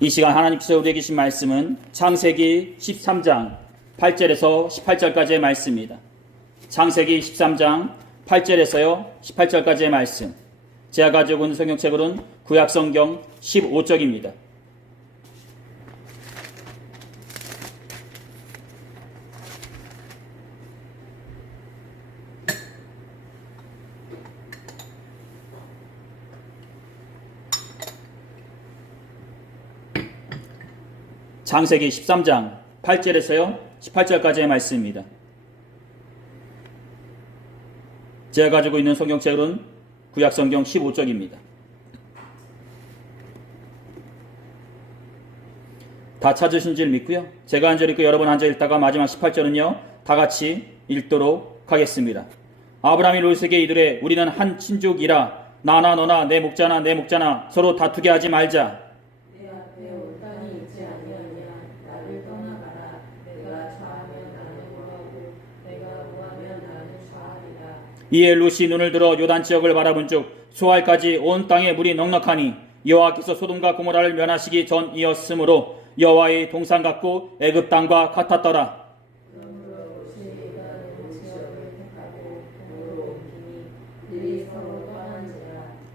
이 시간 하나님께서 우리에게 주신 말씀은 창세기 13장 8절에서 18절까지의 말씀입니다. 창세기 13장 8절에서요 18절까지의 말씀. 제가 가지고 있는 성경책으로는 구약성경 15쪽입니다. 창세기 13장 8절에서요 18절까지의 말씀입니다. 제가 가지고 있는 성경책으로는 구약성경 15쪽입니다. 다 찾으신 줄 믿고요. 제가 앉아 읽고 여러분 앉아 읽다가 마지막 18절은요 다 같이 읽도록 하겠습니다. 아브라함이 롯에게 이르되 우리는 한 친족이라 나나 너나 내 목자나 내 목자나 서로 다투게 하지 말자. 이에 롯이 눈을 들어 요단 지역을 바라본즉 소알까지 온 땅에 물이 넉넉하니 여호와께서 소돔과 고모라를 멸하시기 전이었으므로 여호와의 동산 같고 애굽 땅과 같았더라.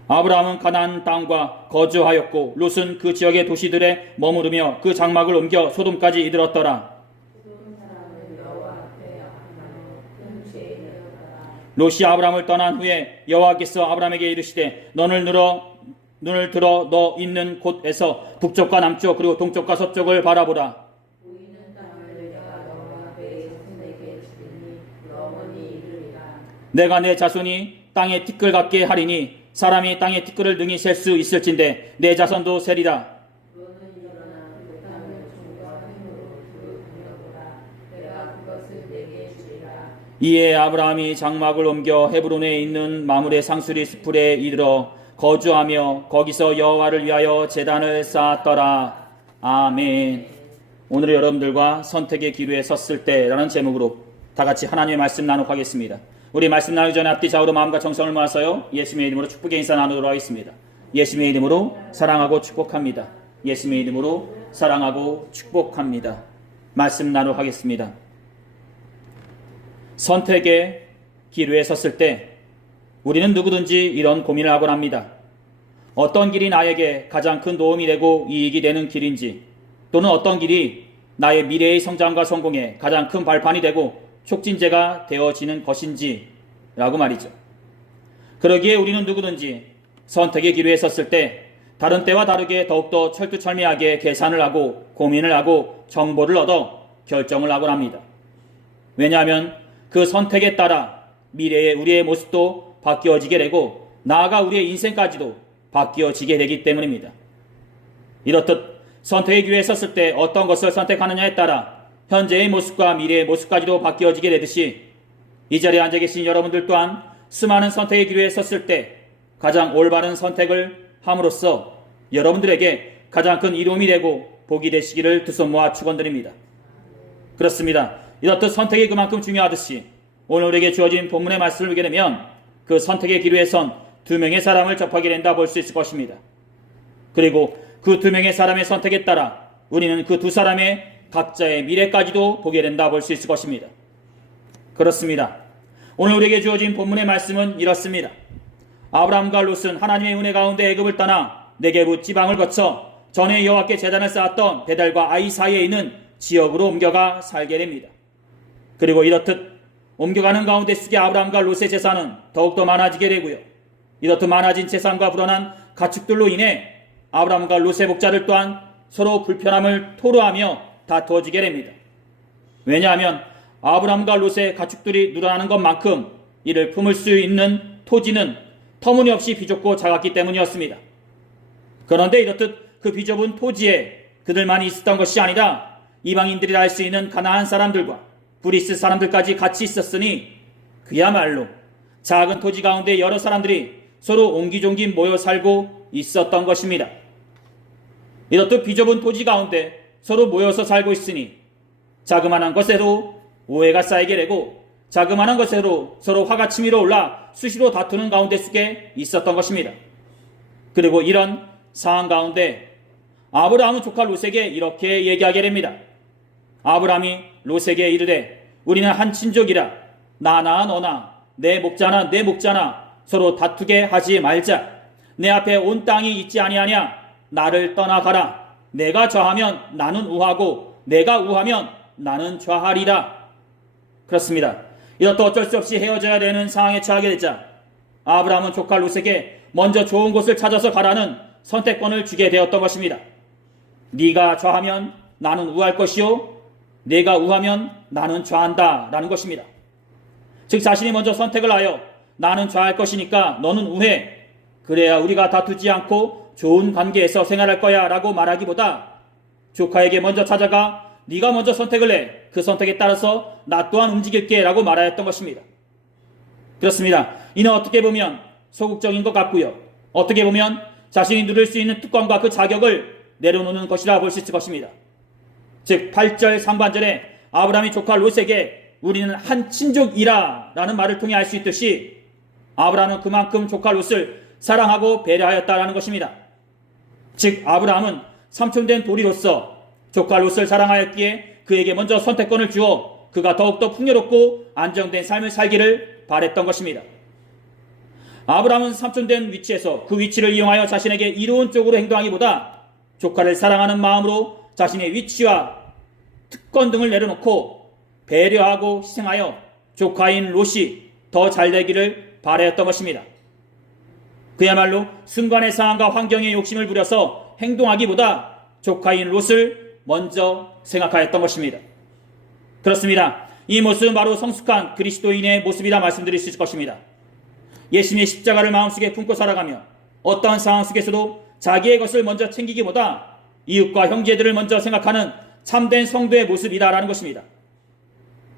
아브라함은 가나안 땅과 거주하였고 롯은 그 지역의 도시들에 머무르며 그 장막을 옮겨 소돔까지 이르렀더라. 롯이 아브라함을 떠난 후에 여호와께서 아브라함에게 이르시되 눈을 들어 너 있는 곳에서 북쪽과 남쪽 그리고 동쪽과 서쪽을 바라보라. 내가 내 자손이 땅의 티끌 같게 하리니 사람이 땅의 티끌을 능히 셀 수 있을진데 내 자손도 세리라. 이에 아브라함이 장막을 옮겨 헤브론에 있는 마므레 상수리 수풀에 이르러 거주하며 거기서 여호와를 위하여 제단을 쌓았더라. 아멘. 오늘 여러분들과 선택의 기로에 섰을 때라는 제목으로 다 같이 하나님의 말씀 나누고 하겠습니다. 우리 말씀 나누기 전에 앞뒤 좌우로 마음과 정성을 모아서요 예수님의 이름으로 축복의 인사 나누도록 하겠습니다. 예수님의 이름으로 사랑하고 축복합니다. 예수님의 이름으로 사랑하고 축복합니다. 말씀 나누도록 하겠습니다. 선택의 기로에 섰을 때 우리는 누구든지 이런 고민을 하곤 합니다. 어떤 길이 나에게 가장 큰 도움이 되고 이익이 되는 길인지, 또는 어떤 길이 나의 미래의 성장과 성공에 가장 큰 발판이 되고 촉진제가 되어지는 것인지 라고 말이죠. 그러기에 우리는 누구든지 선택의 기로에 섰을 때 다른 때와 다르게 더욱더 철두철미하게 계산을 하고 고민을 하고 정보를 얻어 결정을 하곤 합니다. 왜냐하면 그 선택에 따라 미래의 우리의 모습도 바뀌어지게 되고 나아가 우리의 인생까지도 바뀌어지게 되기 때문입니다. 이렇듯 선택의 기로에 섰을 때 어떤 것을 선택하느냐에 따라 현재의 모습과 미래의 모습까지도 바뀌어지게 되듯이 이 자리에 앉아 계신 여러분들 또한 수많은 선택의 기로에 섰을 때 가장 올바른 선택을 함으로써 여러분들에게 가장 큰 이로움이 되고 복이 되시기를 두 손 모아 축원드립니다. 그렇습니다. 이렇듯 선택이 그만큼 중요하듯이 오늘 우리에게 주어진 본문의 말씀을 보게 되면 그 선택의 기로에 선 두 명의 사람을 접하게 된다 볼 수 있을 것입니다. 그리고 그 두 명의 사람의 선택에 따라 우리는 그 두 사람의 각자의 미래까지도 보게 된다 볼 수 있을 것입니다. 그렇습니다. 오늘 우리에게 주어진 본문의 말씀은 이렇습니다. 아브라함과 롯은 하나님의 은혜 가운데 애굽을 떠나 네게부 지방을 거쳐 전에 여호와께 제단을 쌓았던 베델과 아이 사이에 있는 지역으로 옮겨가 살게 됩니다. 그리고 이렇듯 옮겨가는 가운데 속에 아브라함과 롯의 재산은 더욱더 많아지게 되고요. 이렇듯 많아진 재산과 불어난 가축들로 인해 아브라함과 롯의 목자들 또한 서로 불편함을 토로하며 다투어지게 됩니다. 왜냐하면 아브라함과 롯의 가축들이 늘어나는 것만큼 이를 품을 수 있는 토지는 터무니없이 비좁고 작았기 때문이었습니다. 그런데 이렇듯 그 비좁은 토지에 그들만이 있었던 것이 아니라 이방인들이 알 수 있는 가나안 사람들과 브리스 사람들까지 같이 있었으니 그야말로 작은 토지 가운데 여러 사람들이 서로 옹기종기 모여 살고 있었던 것입니다. 이렇듯 비좁은 토지 가운데 서로 모여서 살고 있으니 자그마한 것에도 오해가 쌓이게 되고 자그마한 것에도 서로 화가 치밀어 올라 수시로 다투는 가운데 속에 있었던 것입니다. 그리고 이런 상황 가운데 아브라함은 조카 롯에게 이렇게 얘기하게 됩니다. 아브라함이 롯에게 이르되 우리는 한 친족이라 나나 너나 내 목자나 내 목자나 서로 다투게 하지 말자. 내 앞에 온 땅이 있지 아니하냐. 나를 떠나가라. 내가 좌하면 나는 우하고 내가 우하면 나는 좌하리라. 그렇습니다. 이렇듯 어쩔 수 없이 헤어져야 되는 상황에 처하게 되자 아브라함은 조카 롯에게 먼저 좋은 곳을 찾아서 가라는 선택권을 주게 되었던 것입니다. 네가 좌하면 나는 우할 것이요 네가 우하면 나는 좌한다 라는 것입니다. 즉 자신이 먼저 선택을 하여 나는 좌할 것이니까 너는 우해. 그래야 우리가 다투지 않고 좋은 관계에서 생활할 거야 라고 말하기보다 조카에게 먼저 찾아가 네가 먼저 선택을 해. 그 선택에 따라서 나 또한 움직일게 라고 말하였던 것입니다. 그렇습니다. 이는 어떻게 보면 소극적인 것 같고요. 어떻게 보면 자신이 누릴 수 있는 특권과 그 자격을 내려놓는 것이라 볼 수 있을 것입니다. 즉 8절 상반절에 아브라함이 조카 롯에게 우리는 한 친족이라 라는 말을 통해 알 수 있듯이 아브라함은 그만큼 조카 롯을 사랑하고 배려하였다라는 것입니다. 즉 아브라함은 삼촌된 도리로서 조카 롯을 사랑하였기에 그에게 먼저 선택권을 주어 그가 더욱더 풍요롭고 안정된 삶을 살기를 바랬던 것입니다. 아브라함은 삼촌된 위치에서 그 위치를 이용하여 자신에게 이로운 쪽으로 행동하기보다 조카를 사랑하는 마음으로 자신의 위치와 특권 등을 내려놓고 배려하고 희생하여 조카인 롯이 더 잘되기를 바라였던 것입니다. 그야말로 순간의 상황과 환경에 욕심을 부려서 행동하기보다 조카인 롯을 먼저 생각하였던 것입니다. 그렇습니다. 이 모습은 바로 성숙한 그리스도인의 모습이라 말씀드릴 수 있을 것입니다. 예수님의 십자가를 마음속에 품고 살아가며 어떠한 상황 속에서도 자기의 것을 먼저 챙기기보다 이웃과 형제들을 먼저 생각하는 참된 성도의 모습이다라는 것입니다.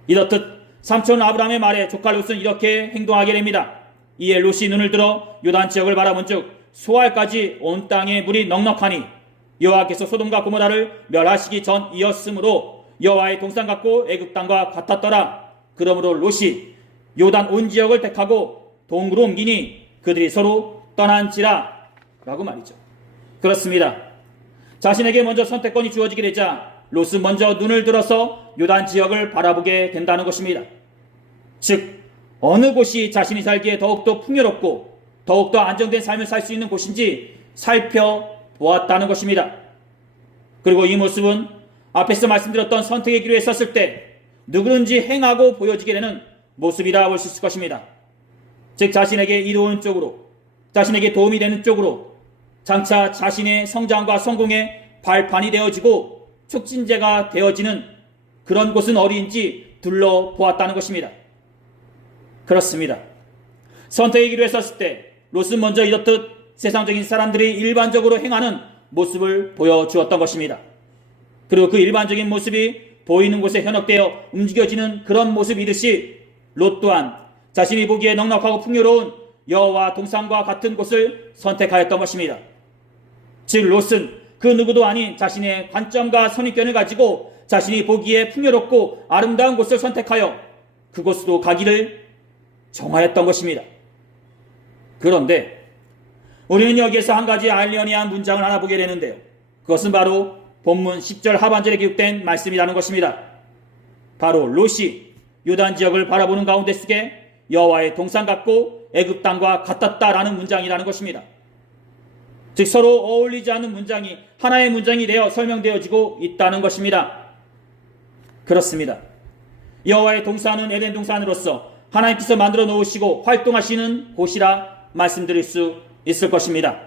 이렇듯 삼촌 아브라함의 말에 조카 롯은 이렇게 행동하게 됩니다. 이에 롯이 눈을 들어 요단 지역을 바라본즉 소알까지 온 땅에 물이 넉넉하니 여호와께서 소돔과 고모라를 멸하시기 전이었으므로 여호와의 동산 같고 애굽 땅과 같았더라. 그러므로 롯이 요단 온 지역을 택하고 동으로 옮기니 그들이 서로 떠난지라 라고 말이죠. 그렇습니다. 자신에게 먼저 선택권이 주어지게 되자 롯은 먼저 눈을 들어서 요단 지역을 바라보게 된다는 것입니다. 즉 어느 곳이 자신이 살기에 더욱더 풍요롭고 더욱더 안정된 삶을 살 수 있는 곳인지 살펴보았다는 것입니다. 그리고 이 모습은 앞에서 말씀드렸던 선택의 기로에 섰을 때 누구든지 행하고 보여지게 되는 모습이라 볼 수 있을 것입니다. 즉 자신에게 이로운 쪽으로, 자신에게 도움이 되는 쪽으로 장차 자신의 성장과 성공의 발판이 되어지고 촉진제가 되어지는 그런 곳은 어디인지 둘러보았다는 것입니다. 그렇습니다. 선택의 기로에 섰을 때 롯은 먼저 이렇듯 세상적인 사람들이 일반적으로 행하는 모습을 보여주었던 것입니다. 그리고 그 일반적인 모습이 보이는 곳에 현혹되어 움직여지는 그런 모습이듯이 롯 또한 자신이 보기에 넉넉하고 풍요로운 여호와 동산과 같은 곳을 선택하였던 것입니다. 즉 롯은 그 누구도 아닌 자신의 관점과 선입견을 가지고 자신이 보기에 풍요롭고 아름다운 곳을 선택하여 그곳으로 가기를 정하였던 것입니다. 그런데 우리는 여기에서 한 가지 아이러니한 문장을 하나 보게 되는데요. 그것은 바로 본문 10절 하반절에 기록된 말씀이라는 것입니다. 바로 롯이 요단 지역을 바라보는 가운데 쓰게 여호와의 동산 같고 애굽 땅과 같았다라는 문장이라는 것입니다. 즉 서로 어울리지 않는 문장이 하나의 문장이 되어 설명되어지고 있다는 것입니다. 그렇습니다. 여호와의 동산은 에덴 동산으로서 하나님께서 만들어 놓으시고 활동하시는 곳이라 말씀드릴 수 있을 것입니다.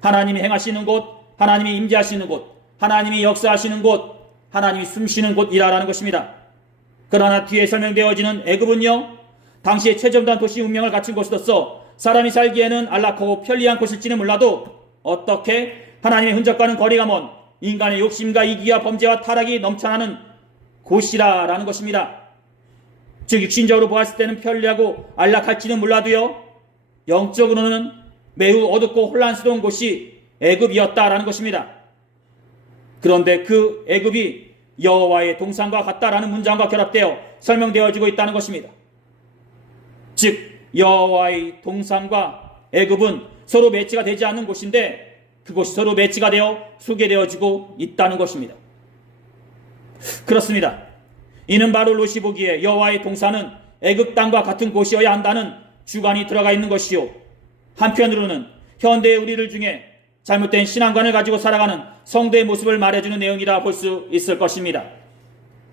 하나님이 행하시는 곳, 하나님이 임재하시는 곳, 하나님이 역사하시는 곳, 하나님이 숨쉬는 곳이라는 것입니다. 그러나 뒤에 설명되어지는 애굽은요, 당시의 최첨단 도시 운명을 갖춘 곳으로서 사람이 살기에는 안락하고 편리한 곳일지는 몰라도 어떻게 하나님의 흔적과는 거리가 먼 인간의 욕심과 이기와 범죄와 타락이 넘쳐나는 곳이라는 것입니다. 즉 육신적으로 보았을 때는 편리하고 안락할지는 몰라도요, 영적으로는 매우 어둡고 혼란스러운 곳이 애굽이었다라는 것입니다. 그런데 그 애굽이 여호와의 동산과 같다라는 문장과 결합되어 설명되어지고 있다는 것입니다. 즉 여호와의 동산과 애굽은 서로 매치가 되지 않는 곳인데 그곳이 서로 매치가 되어 소개되어지고 있다는 것입니다. 그렇습니다. 이는 바로 롯이 보기에 여호와의 동산은 애굽 땅과 같은 곳이어야 한다는 주관이 들어가 있는 것이요, 한편으로는 현대의 우리를 중에 잘못된 신앙관을 가지고 살아가는 성도의 모습을 말해주는 내용이라 볼 수 있을 것입니다.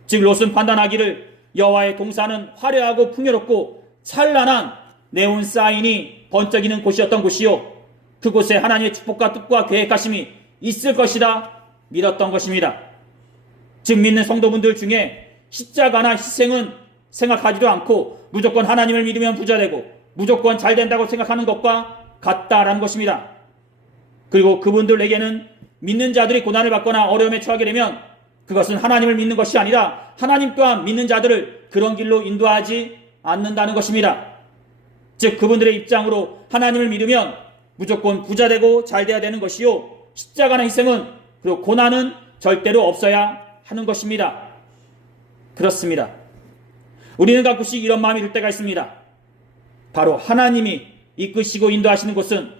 즉 롯은 판단하기를 여호와의 동산은 화려하고 풍요롭고 찬란한 네온 사인이 번쩍이는 곳이었던 곳이요, 그곳에 하나님의 축복과 뜻과 계획하심이 있을 것이라 믿었던 것입니다. 즉 믿는 성도분들 중에 십자가나 희생은 생각하지도 않고 무조건 하나님을 믿으면 부자되고 무조건 잘 된다고 생각하는 것과 같다라는 것입니다. 그리고 그분들에게는 믿는 자들이 고난을 받거나 어려움에 처하게 되면 그것은 하나님을 믿는 것이 아니라 하나님 또한 믿는 자들을 그런 길로 인도하지 않는다는 것입니다. 즉 그분들의 입장으로 하나님을 믿으면 무조건 부자되고 잘돼야 되는 것이요, 십자가나 희생은 그리고 고난은 절대로 없어야 하는 것입니다. 그렇습니다. 우리는 가끔씩 이런 마음이 들 때가 있습니다. 바로 하나님이 이끄시고 인도하시는 곳은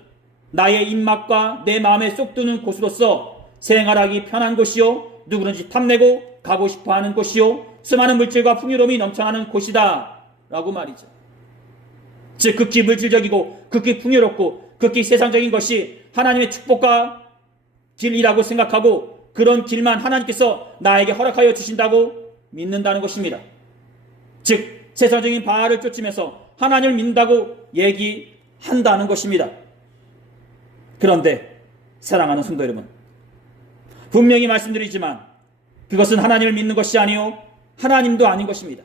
나의 입맛과 내 마음에 쏙 드는 곳으로서 생활하기 편한 곳이요, 누구든지 탐내고 가고 싶어하는 곳이요, 수많은 물질과 풍요로움이 넘쳐나는 곳이다 라고 말이죠. 즉 극히 물질적이고 극히 풍요롭고 극히 세상적인 것이 하나님의 축복과 길이라고 생각하고 그런 길만 하나님께서 나에게 허락하여 주신다고 믿는다는 것입니다. 즉 세상적인 바알을 쫓으면서 하나님을 믿는다고 얘기한다는 것입니다. 그런데 사랑하는 성도 여러분, 분명히 말씀드리지만 그것은 하나님을 믿는 것이 아니요 하나님도 아닌 것입니다.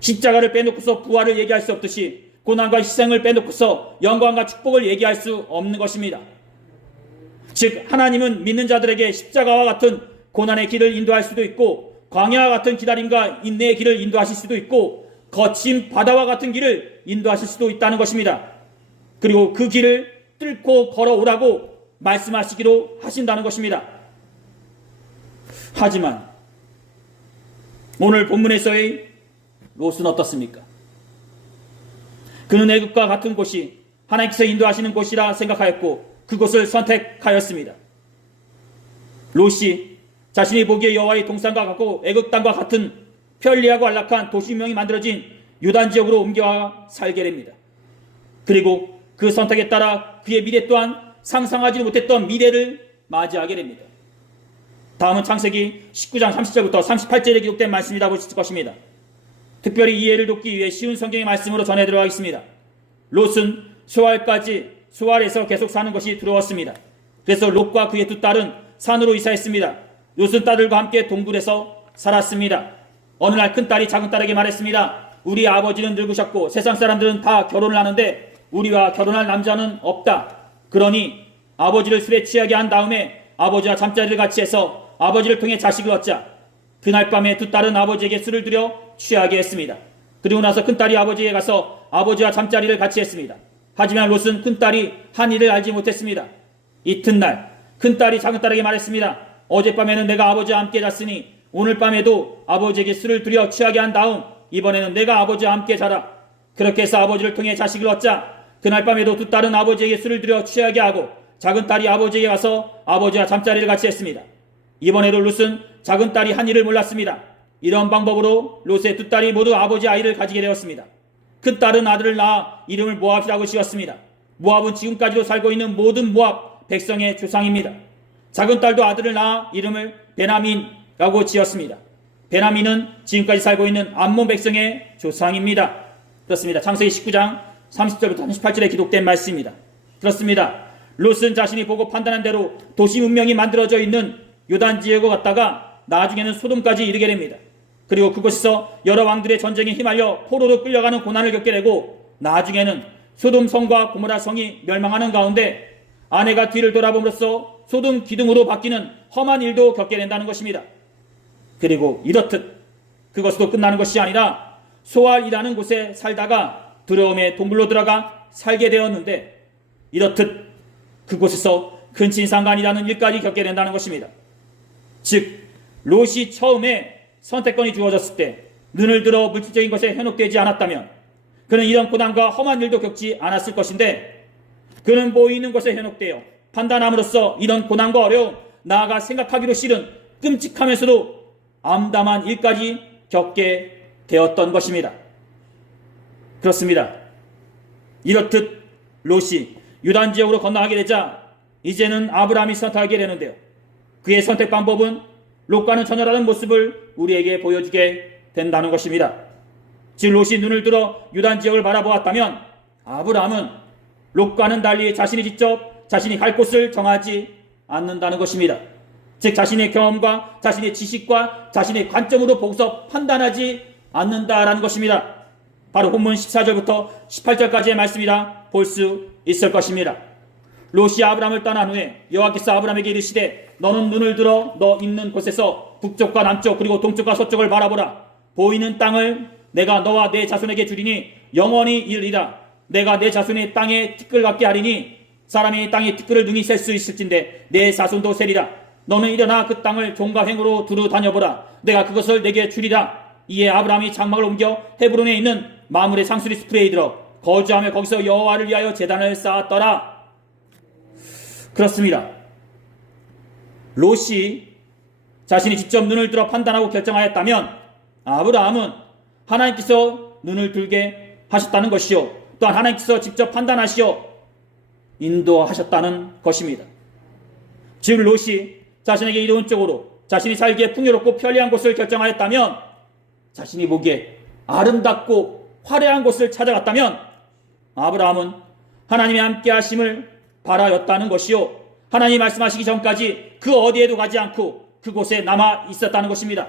십자가를 빼놓고서 부활을 얘기할 수 없듯이 고난과 희생을 빼놓고서 영광과 축복을 얘기할 수 없는 것입니다. 즉 하나님은 믿는 자들에게 십자가와 같은 고난의 길을 인도할 수도 있고 광야와 같은 기다림과 인내의 길을 인도하실 수도 있고 거친 바다와 같은 길을 인도하실 수도 있다는 것입니다. 그리고 그 길을 뚫고 걸어오라고 말씀하시기로 하신다는 것입니다. 하지만 오늘 본문에서의 롯은 어떻습니까? 그는 애굽과 같은 곳이 하나님께서 인도하시는 곳이라 생각하였고 그곳을 선택하였습니다. 롯이 자신이 보기에 여호와의 동산과 같고 애굽 땅과 같은 편리하고 안락한 도시명이 만들어진 요단 지역으로 옮겨와 살게 됩니다. 그리고 그 선택에 따라 그의 미래 또한 상상하지 못했던 미래를 맞이하게 됩니다. 다음은 창세기 19장 30절부터 38절에 기록된 말씀이라 보실 것입니다. 특별히 이해를 돕기 위해 쉬운 성경의 말씀으로 전해 들어가겠습니다. 롯은 소알에서 계속 사는 것이 두려웠습니다. 그래서 롯과 그의 두 딸은 산으로 이사했습니다. 롯은 딸들과 함께 동굴에서 살았습니다. 어느 날 큰딸이 작은딸에게 말했습니다. 우리 아버지는 늙으셨고 세상 사람들은 다 결혼을 하는데 우리와 결혼할 남자는 없다. 그러니 아버지를 술에 취하게 한 다음에 아버지와 잠자리를 같이 해서 아버지를 통해 자식을 얻자. 그날 밤에 두 딸은 아버지에게 술을 들여 취하게 했습니다. 그리고 나서 큰딸이 아버지에게 가서 아버지와 잠자리를 같이 했습니다. 하지만 롯은 큰딸이 한 일을 알지 못했습니다. 이튿날 큰딸이 작은딸에게 말했습니다. 어젯밤에는 내가 아버지와 함께 잤으니 오늘 밤에도 아버지에게 술을 들여 취하게 한 다음 이번에는 내가 아버지와 함께 자라. 그렇게 해서 아버지를 통해 자식을 얻자. 그날 밤에도 두 딸은 아버지에게 술을 들여 취하게 하고 작은딸이 아버지에게 가서 아버지와 잠자리를 같이 했습니다. 이번에도 롯은 작은딸이 한 일을 몰랐습니다. 이런 방법으로 롯의 두 딸이 모두 아버지 아이를 가지게 되었습니다. 큰딸은 아들을 낳아 이름을 모압이라고 지었습니다. 모압은 지금까지도 살고 있는 모든 모압 백성의 조상입니다. 작은딸도 아들을 낳아 이름을 베냐민이라고 지었습니다. 베냐민은 지금까지 살고 있는 암몬 백성의 조상입니다. 그렇습니다. 창세기 19장 30절부터 38절에 기록된 말씀입니다. 그렇습니다. 롯은 자신이 보고 판단한 대로 도시 문명이 만들어져 있는 요단 지역에 갔다가 나중에는 소돔까지 이르게 됩니다. 그리고 그곳에서 여러 왕들의 전쟁에 휘말려 포로로 끌려가는 고난을 겪게 되고 나중에는 소돔 성과 고모라 성이 멸망하는 가운데 아내가 뒤를 돌아봄으로써 소돔 기둥으로 바뀌는 험한 일도 겪게 된다는 것입니다. 그리고 이렇듯 그것도 끝나는 것이 아니라 소알이라는 곳에 살다가 두려움의 동굴로 들어가 살게 되었는데 이렇듯 그곳에서 근친상간이라는 일까지 겪게 된다는 것입니다. 즉 롯이 처음에 선택권이 주어졌을 때 눈을 들어 물질적인 것에 현혹되지 않았다면 그는 이런 고난과 험한 일도 겪지 않았을 것인데 그는 보이는 것에 현혹되어 판단함으로써 이런 고난과 어려움, 나아가 생각하기로 싫은 끔찍하면서도 암담한 일까지 겪게 되었던 것입니다. 그렇습니다. 이렇듯 롯이 유단 지역으로 건너가게 되자 이제는 아브라함이 선택하게 되는데요. 그의 선택 방법은 롯과는 전혀 다른 모습을 우리에게 보여주게 된다는 것입니다. 즉 롯이 눈을 들어 유단 지역을 바라보았다면 아브라함은 롯과는 달리 자신이 직접 자신이 갈 곳을 정하지 않는다는 것입니다. 즉 자신의 경험과 자신의 지식과 자신의 관점으로 보고서 판단하지 않는다라는 것입니다. 바로 본문 14절부터 18절까지의 말씀이라 볼 수 있을 것입니다. 롯이 아브라함을 떠난 후에 여호와께서 아브라함에게 이르시되 너는 눈을 들어 너 있는 곳에서 북쪽과 남쪽 그리고 동쪽과 서쪽을 바라보라. 보이는 땅을 내가 너와 내 자손에게 주리니 영원히 이르리라. 내가 내 자손의 땅에 티끌 같게 하리니 사람이 땅에 티끌을 능히 셀 수 있을진데 내 자손도 세리라. 너는 일어나 그 땅을 종과 횡으로 두루 다녀보라. 내가 그것을 내게 주리라. 이에 아브라함이 장막을 옮겨 헤브론에 있는 마물의 상수리 스프레에 이르러 거주하며 거기서 여호와를 위하여 제단을 쌓았더라. 그렇습니다. 롯이 자신이 직접 눈을 들어 판단하고 결정하였다면 아브라함은 하나님께서 눈을 들게 하셨다는 것이요, 또한 하나님께서 직접 판단하시어 인도하셨다는 것입니다. 즉 롯이 자신에게 이로운 쪽으로 자신이 살기에 풍요롭고 편리한 곳을 결정하였다면, 자신이 보기에 아름답고 화려한 곳을 찾아갔다면 아브라함은 하나님의 함께 하심을 바라였다는 것이요, 하나님이 말씀하시기 전까지 그 어디에도 가지 않고 그곳에 남아 있었다는 것입니다.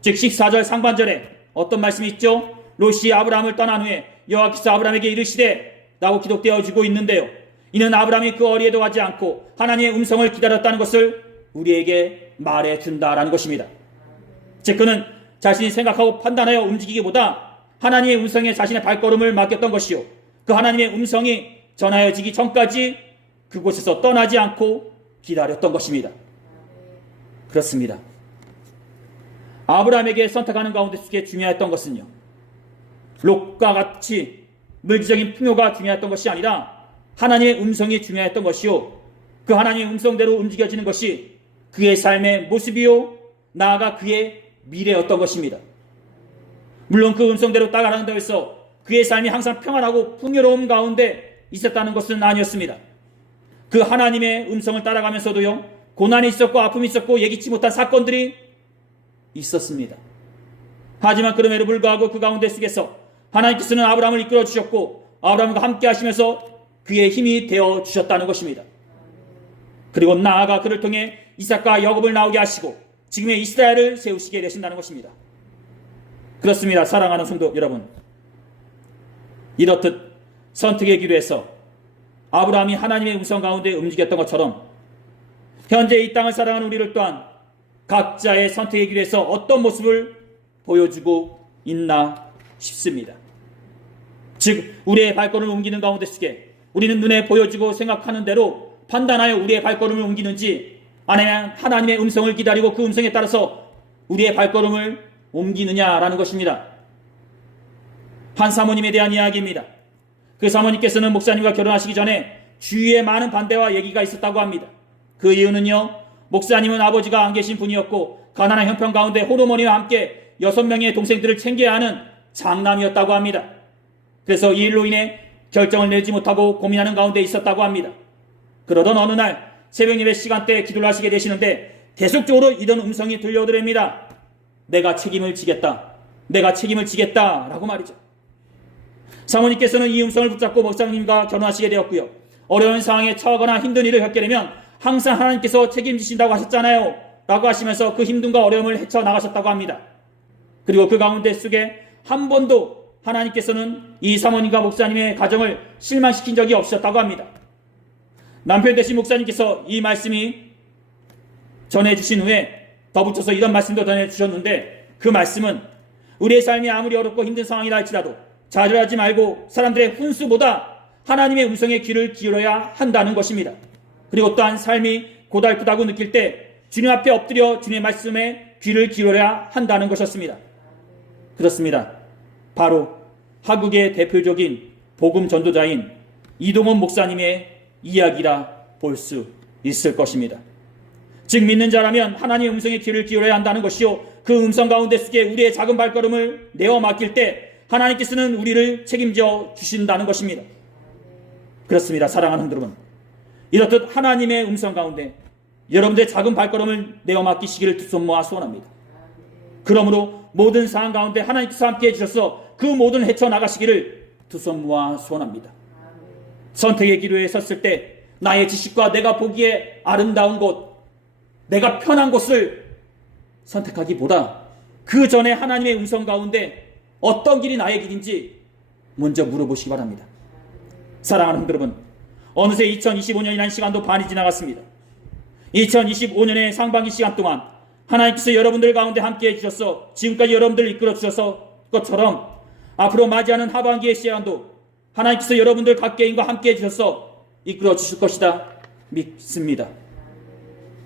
즉 14절 상반절에 어떤 말씀이 있죠? 롯이 아브라함을 떠난 후에 여호와께서 아브라함에게 이르시되 라고 기록되어지고 있는데요, 이는 아브라함이 그 어디에도 가지 않고 하나님의 음성을 기다렸다는 것을 우리에게 말해준다라는 것입니다. 즉 그는 자신이 생각하고 판단하여 움직이기보다 하나님의 음성에 자신의 발걸음을 맡겼던 것이요, 그 하나님의 음성이 전하여지기 전까지 그곳에서 떠나지 않고 기다렸던 것입니다. 그렇습니다. 아브라함에게 선택하는 가운데 속에 중요했던 것은요, 롯과 같이 물질적인 풍요가 중요했던 것이 아니라 하나님의 음성이 중요했던 것이요, 그 하나님의 음성대로 움직여지는 것이 그의 삶의 모습이요, 나아가 그의 미래였던 것입니다. 물론 그 음성대로 따라간다고 해서 그의 삶이 항상 평안하고 풍요로움 가운데 있었다는 것은 아니었습니다. 그 하나님의 음성을 따라가면서도요, 고난이 있었고 아픔이 있었고 예기치 못한 사건들이 있었습니다. 하지만 그럼에도 불구하고 그 가운데 속에서 하나님께서는 아브라함을 이끌어 주셨고 아브라함과 함께 하시면서 그의 힘이 되어 주셨다는 것입니다. 그리고 나아가 그를 통해 이삭과 야곱을 나오게 하시고 지금의 이스라엘을 세우시게 되신다는 것입니다. 그렇습니다. 사랑하는 성도 여러분, 이렇듯 선택의 기로에서 아브라함이 하나님의 음성 가운데 움직였던 것처럼 현재 이 땅을 사랑하는 우리를 또한 각자의 선택의 길에서 어떤 모습을 보여주고 있나 싶습니다. 즉 우리의 발걸음을 옮기는 가운데 속에 우리는 눈에 보여지고 생각하는 대로 판단하여 우리의 발걸음을 옮기는지, 아니면 하나님의 음성을 기다리고 그 음성에 따라서 우리의 발걸음을 옮기느냐라는 것입니다. 한 사모님에 대한 이야기입니다. 그 사모님께서는 목사님과 결혼하시기 전에 주위에 많은 반대와 얘기가 있었다고 합니다. 그 이유는요, 목사님은 아버지가 안 계신 분이었고 가난한 형편 가운데 호르몬이와 함께 6명의 동생들을 챙겨야 하는 장남이었다고 합니다. 그래서 이 일로 인해 결정을 내지 못하고 고민하는 가운데 있었다고 합니다. 그러던 어느 날 새벽 예배 시간대에 기도를 하시게 되시는데 계속적으로 이런 음성이 들려오더랍니다. 내가 책임을 지겠다. 내가 책임을 지겠다 라고 말이죠. 사모님께서는 이 음성을 붙잡고 목사님과 결혼하시게 되었고요, 어려운 상황에 처하거나 힘든 일을 겪게 되면 항상 하나님께서 책임지신다고 하셨잖아요 라고 하시면서 그 힘듦과 어려움을 헤쳐나가셨다고 합니다. 그리고 그 가운데 속에 한 번도 하나님께서는 이 사모님과 목사님의 가정을 실망시킨 적이 없으셨다고 합니다. 남편 되신 목사님께서 이 말씀이 전해주신 후에 덧붙여서 이런 말씀도 전해주셨는데, 그 말씀은 우리의 삶이 아무리 어렵고 힘든 상황이라 할지라도 좌절하지 말고 사람들의 훈수보다 하나님의 음성에 귀를 기울여야 한다는 것입니다. 그리고 또한 삶이 고달프다고 느낄 때 주님 앞에 엎드려 주님의 말씀에 귀를 기울여야 한다는 것이었습니다. 그렇습니다. 바로 한국의 대표적인 복음 전도자인 이동원 목사님의 이야기라 볼 수 있을 것입니다. 즉 믿는 자라면 하나님의 음성에 귀를 기울여야 한다는 것이요, 그 음성 가운데 속에 우리의 작은 발걸음을 내어 맡길 때 하나님께서는 우리를 책임져 주신다는 것입니다. 그렇습니다. 사랑하는 성도 여러분, 이렇듯 하나님의 음성 가운데 여러분들의 작은 발걸음을 내어 맡기시기를 두 손 모아 소원합니다. 그러므로 모든 상황 가운데 하나님께서 함께 해주셔서 그 모든 헤쳐나가시기를 두 손 모아 소원합니다. 선택의 기로에 섰을 때 나의 지식과 내가 보기에 아름다운 곳, 내가 편한 곳을 선택하기보다 그 전에 하나님의 음성 가운데 어떤 길이 나의 길인지 먼저 물어보시기 바랍니다. 사랑하는 성도 여러분, 어느새 2025년이라는 시간도 반이 지나갔습니다. 2025년의 상반기 시간 동안 하나님께서 여러분들 가운데 함께 해주셔서 지금까지 여러분들을 이끌어 주셔서 것처럼 앞으로 맞이하는 하반기의 시간도 하나님께서 여러분들 각 개인과 함께 해주셔서 이끌어 주실 것이다 믿습니다.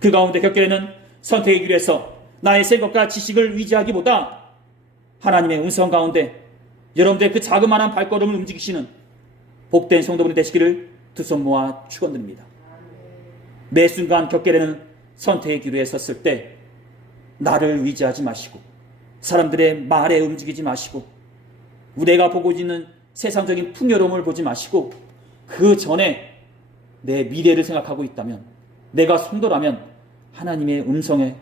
그 가운데 겪게되는 선택의 길에서 나의 생각과 지식을 의지하기보다 하나님의 음성 가운데 여러분들의 그 자그마한 발걸음을 움직이시는 복된 성도분이 되시기를 두 손 모아 축원드립니다. 매 순간 겪게 되는 선택의 기로에 섰을 때 나를 의지하지 마시고 사람들의 말에 움직이지 마시고 내가 보고 있는 세상적인 풍요로움을 보지 마시고 그 전에 내 미래를 생각하고 있다면, 내가 성도라면 하나님의 음성에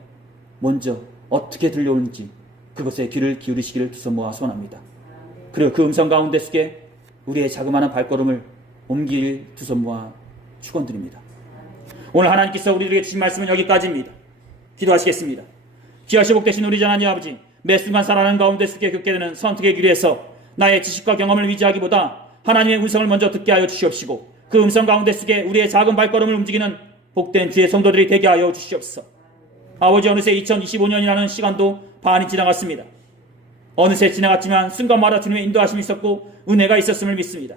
먼저 어떻게 들려오는지 그것에 귀를 기울이시기를 두 손 모아 소원합니다. 그리고 그 음성 가운데 속에 우리의 자그마한 발걸음을 옮길 두 손 모아 축원드립니다. 오늘 하나님께서 우리들에게 주신 말씀은 여기까지입니다. 기도하시겠습니다. 귀하시 복되신 우리 하나님 아버지, 매 순간 살아가는 가운데 속에 겪게 되는 선택의 길에서 나의 지식과 경험을 의지하기보다 하나님의 음성을 먼저 듣게 하여 주시옵시고 그 음성 가운데 속에 우리의 작은 발걸음을 움직이는 복된 주의 성도들이 되게 하여 주시옵소서. 아버지, 어느새 2025년이라는 시간도 반이 지나갔습니다. 어느새 지나갔지만 순간마다 주님의 인도하심이 있었고 은혜가 있었음을 믿습니다.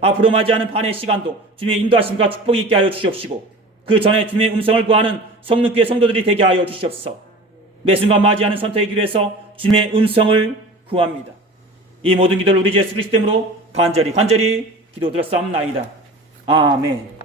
앞으로 맞이하는 반의 시간도 주님의 인도하심과 축복이 있게 하여 주시옵시고 그 전에 주님의 음성을 구하는 성령교회 성도들이 되게 하여 주시옵소서. 매 순간 맞이하는 선택의 길에서 주님의 음성을 구합니다. 이 모든 기도를 우리 주 예수 그리스도 이름으로 간절히 기도드렸사옵나이다. 아멘.